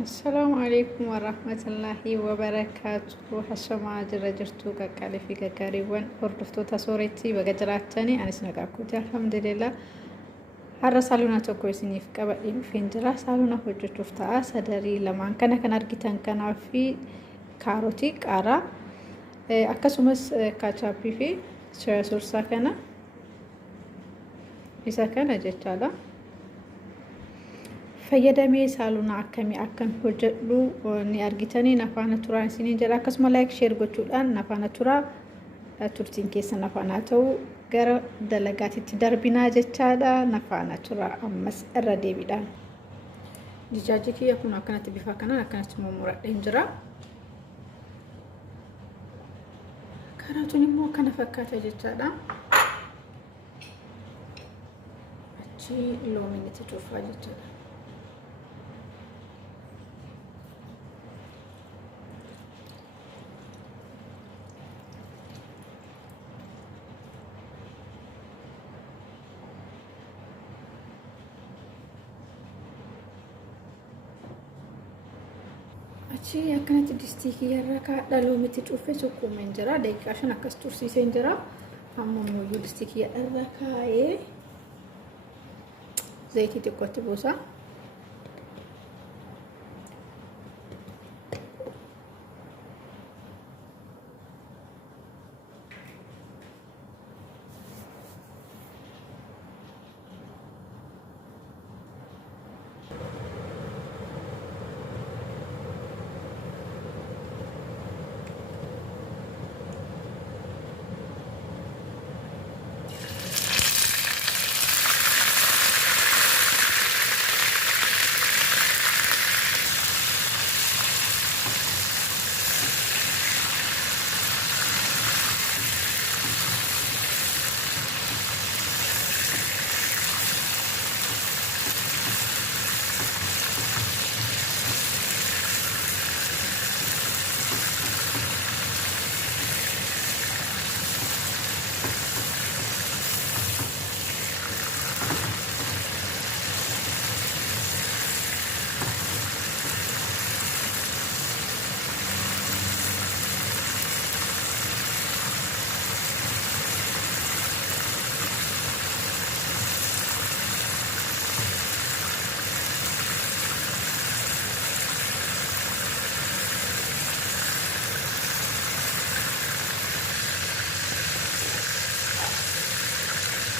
السلام عليكم ورحمة الله وبركاته. حشما جرى جرتو قال في قاريوان وردفتو تصورتي بقجراتني أنا سنقاكوتي الحمد لله. har'a saaluna tokko isiniif qabadhee dhufeen jira. Saaluna hojjechuuf ta'a. Sadarii lamaan kana argitan kanaa fi kaarotii, qaaraa akkasumas kaachappii fi soya soorsaa kana isa kana jechaadha. fayyadamee saaluna akkan hojjedhu ni argitanii nafaana turaan isiniin jedha. Akkasuma like share gochuudhaan nafaana turaa turtiin keessa nafaana ta'u gara dalagaatitti darbinaa jechaadha. Nafaana turaa ammas irra deebiidhaan. Dijaajii kiyya kun akkanatti bifa kanaan akkanatti mummuradheen jira. Kaarotiin immoo akkana fakkaata jechaadha. Achi loomiin itti cuufaa jechaadha. Achi akkanatti distii kiyyarra kaadha loomitti cuufee sukkuumeen jira. Daqiiqaa 5 akkas tursiiseen jira. Amma immoo distii kiyyarra kaa'ee zayitii xiqqootti buusa.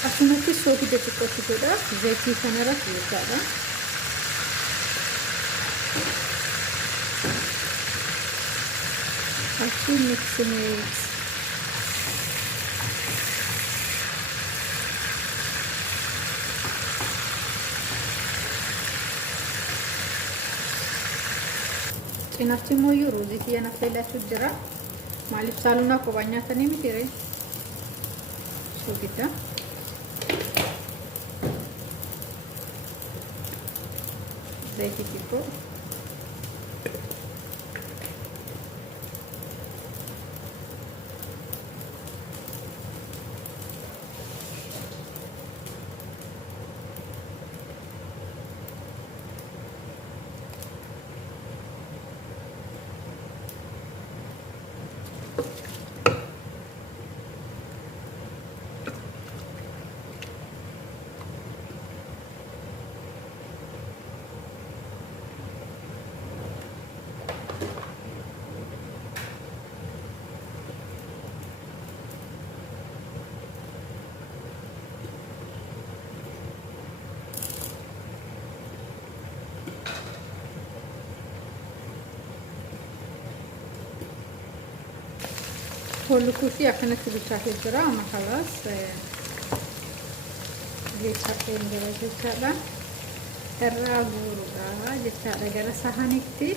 Asumatti soofii xiqqootti godha. Zayitii kanarra jechaadha. Achi mix. Cinaatti immoo ruuzii kiyya affeelatu jira. Maaliif saaluna kophaa nyaatanii miti ree? Soofidha. Zayitii xiqqoo. كل كوفي أكنك بتشاهد جرا ما خلاص جيتشاهد جرا جتلا الرابورة جتلا جرا سهانكتي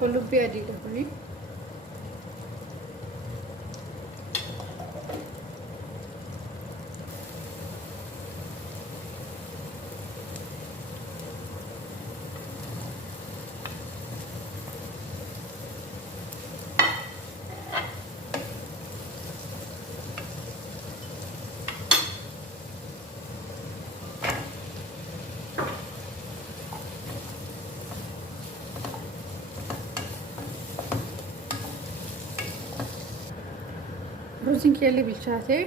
qullubbii adiidha kuni. Ruuziin keellee bilchaatee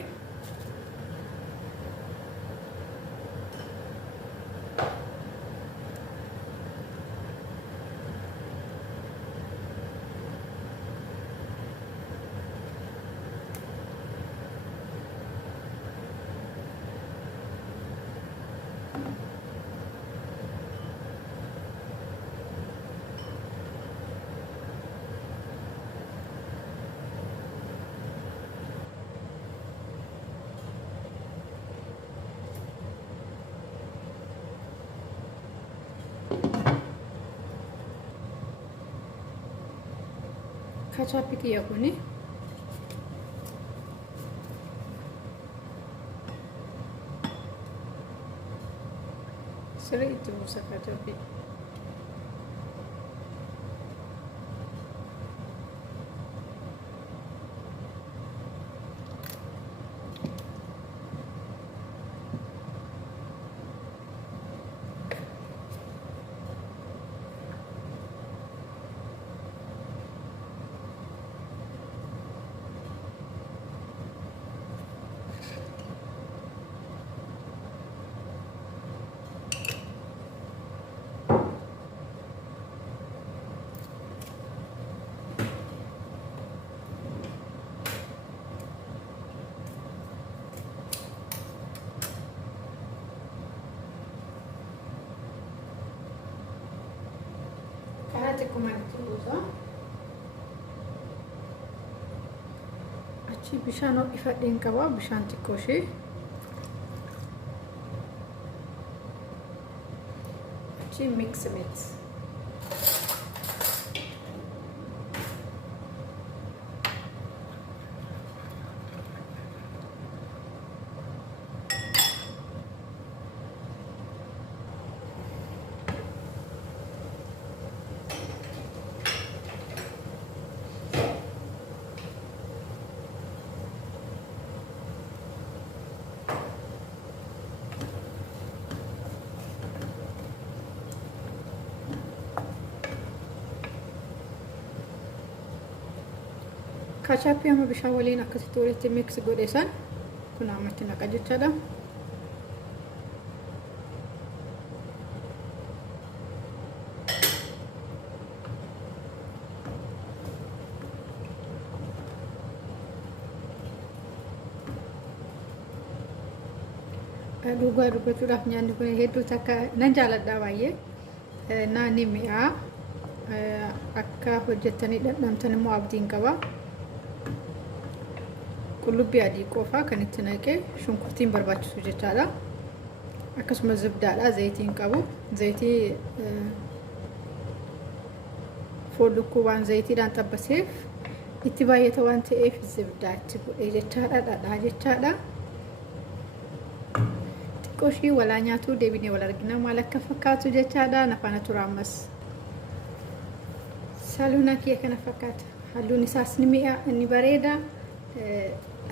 kachaappi kiyya kuni sirrii itti buusa kachaappi. Kanatti akkuma itti buusa. Achi bishaan ho'ifadheen qaba. Bishaan xiqqoo ishee. Achi mix. Kachaappi amma bishaan waliin akkasitti walitti mix godhe san kun ammatti naqa jechaadha. Dhugaa dubbachuudhaaf nyaanni kun hedduu takka nan jaaladha baay'ee. Naanni mi'aa akka hojjettanii dhandhamtan immoo abdiin qaba. Qullubbii adii qofaa kan itti naqee shunkurtiin barbaachisu jechaadha. Akkasumas zibdaadha, zayitiin qabu. Zayitii foon lukkuu waan zayitiidhaan xabbaseef itti baay'ata waan ta'eef zibdaa itti godhee jechaadha, dhadhaa jechaadha. Xiqqoo ishii walaa nyaatu deebinee wal argina maal akka fakkaatu jechaadha. Nafaana tura ammas. Saluuna kiyya kana fakkaata. Halluun isaas ni mi'a, ni bareeda.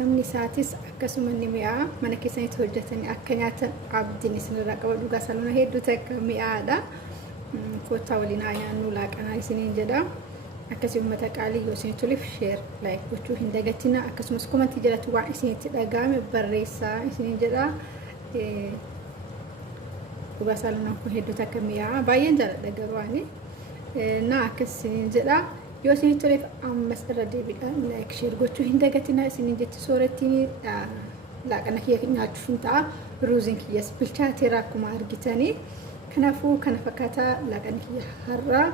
Amni isaatis akkasuma ni mi'aa. Mana keessanitti hojjetanii akka nyaatan abdiin isinirraa qaba. Dhugaa saluuna hedduu takka mi'aadha. Koottaa waliin haa nyaannu laaqanaa isiniin jedha. Akkasii uummata qaalii yoo isinitti toluuf sheer laayik gochuu hin dagatina. Akkasumas komantii jalatti waan isinitti dhagahame barreessaa isiniin jedha. Dhugaa saluunaan kun hedduu takka mi'aa. Baay'een jaalladha garuu ani. Na akkasiin jedha. Yoo isinitti toleef ammas irra deebiidhaan laayik sheer gochuu hin dagatina. Isiniin jechi soorattiin laaqana kiyya nyaachuuf hin ta'a. Ruuziin kiyyas bilchaateera akkuma argitanii. Kanaafuu kana fakkaataa laaqana kiyya har'aa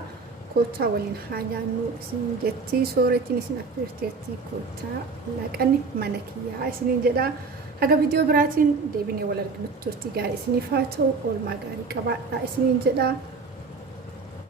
koottaa waliin haa nyaannu isiniin jetti soorattiin isin affeerteetti koottaa laaqanni mana kiyyaa isiniin jedha. Haga viidiyoo biraatiin deebinee wal arginutti turtii gaarii isiniif haa ta'u. Oolmaa gaarii qabaadhaa isiniin jedha.